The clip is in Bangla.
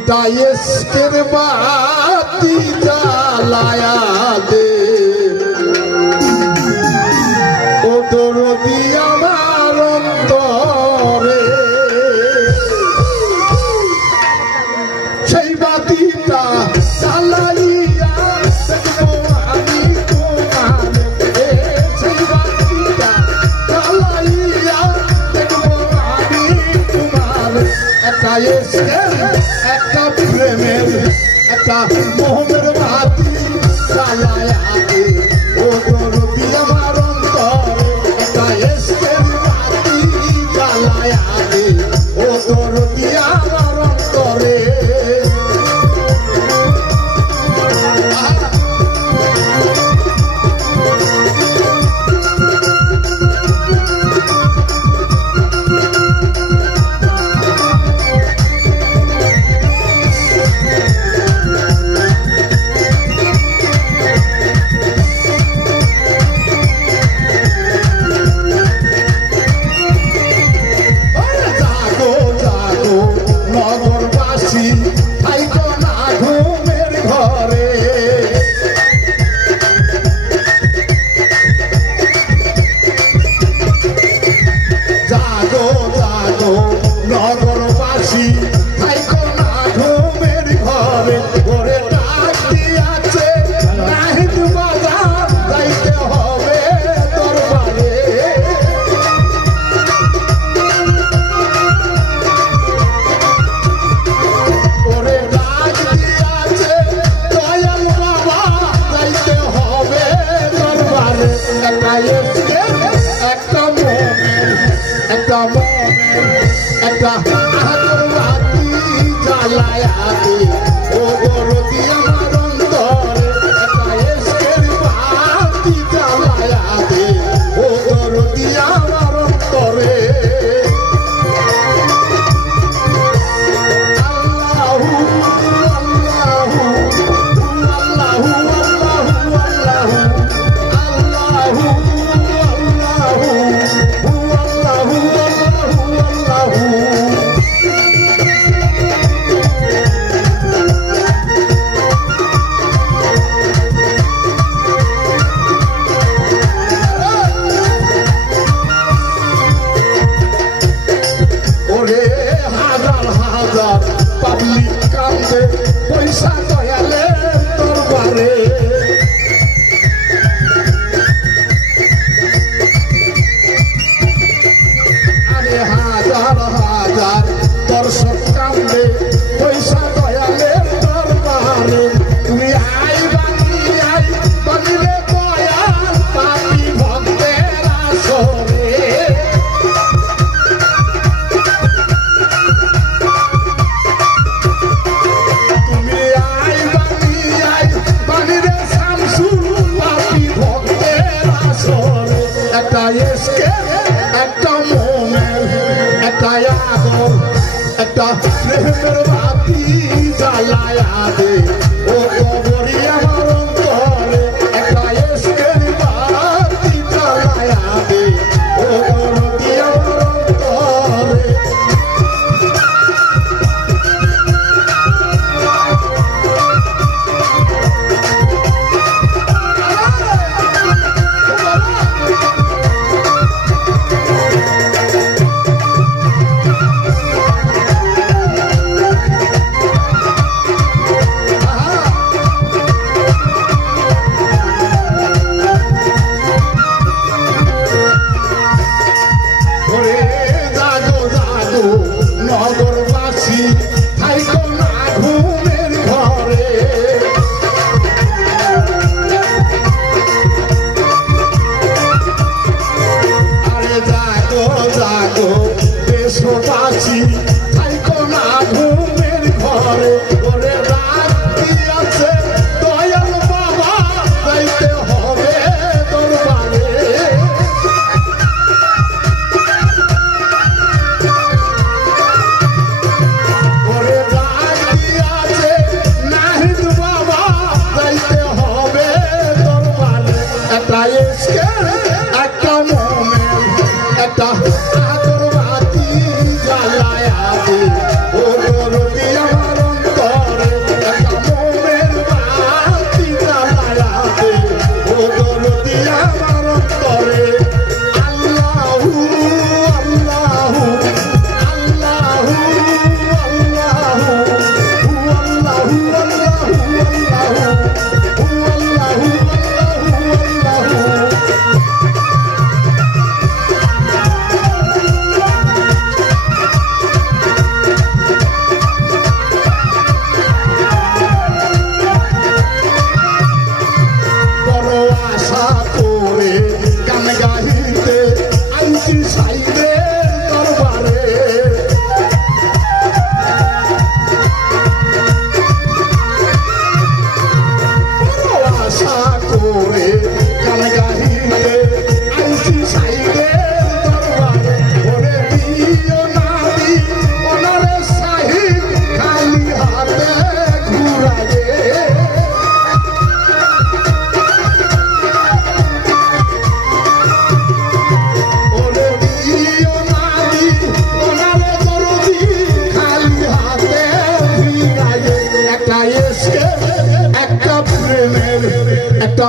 একটা ইশকের বাতি জ্বালায়া দে ও দরদি আমার অন্তরে সেই বাতিটা জ্বালাইয়া দেখবো আমি তোমারে সেই বাতিটা জ্বালাইয়া দেখবো আমি তোমারে একটা ইশকের একটা প্রেমের একটা মোহমের বাতি জ্বালায়া দে ও দরদি আমার অন্তরে একটা ইশকের বাতি জ্বালায়া দে ও দরদি আমার অন্তরে একটা আগরবাতি জ্বালায়া দে ও দরদি আমার অন্তরে একটা ইশকের বাতি জ্বালায়া দে ও দরদি আমার অন্তরে আল্লাহু আল্লাহু আল্লাহু আল্লাহু আল্লাহু পাবলিক কান্দে পয়সা দয়ালে দরবারে আরে হাজার হাজার দর্শক কান্দে পয়সা দয়ালে দরবারে তুমি আই বানিলে দয়াল পাপি ভক্তের আসরে একটা ইশকের একটা মোমের একটা আগর একটা প্রেমের বাতি জ্বালায়া দে ও কবরি আমার অন্তরে একটা ইশকের বাতি জ্বালায়া দে ও দরদি আমার অন্তরে নগরবাসী থাইকো না ঘুমের ঘরে আরে জাগো জাগো দেশবাসী থাইকো না ঘুমের ঘরে ওরে রাত দিয়াছে দয়াল বাবা যাইতে হবে দরবারে ওরে রাত দিয়াছে নাহিদ বাবা যাইতে হবে দরবারে একটা এসকে একটা মোমেন একটা আগরবাতি জ্বালায়া দে ও দরদি আমার অন্তরে একটা মোমের বাতি জ্বালায়া দে ও দরদি আমার অন্তরে আল্লাহু আল্লাহু আল্লাহু আল্লাহু আল্লাহু আল্লাহু বড় আশা করে গান গাইতে আইছি সাইদের দরবারে বড় আশা করে গান গাইতে আইছি সাইদের দরবারে ওরে দিও না দি ওনারে সাহিদ খালি হাতে ঘুরাবে ওরে দিও না দি ওনারে দরদি খালি হাতে ভিড়ায়ে একটা এসকে একটা প্রেমের একটা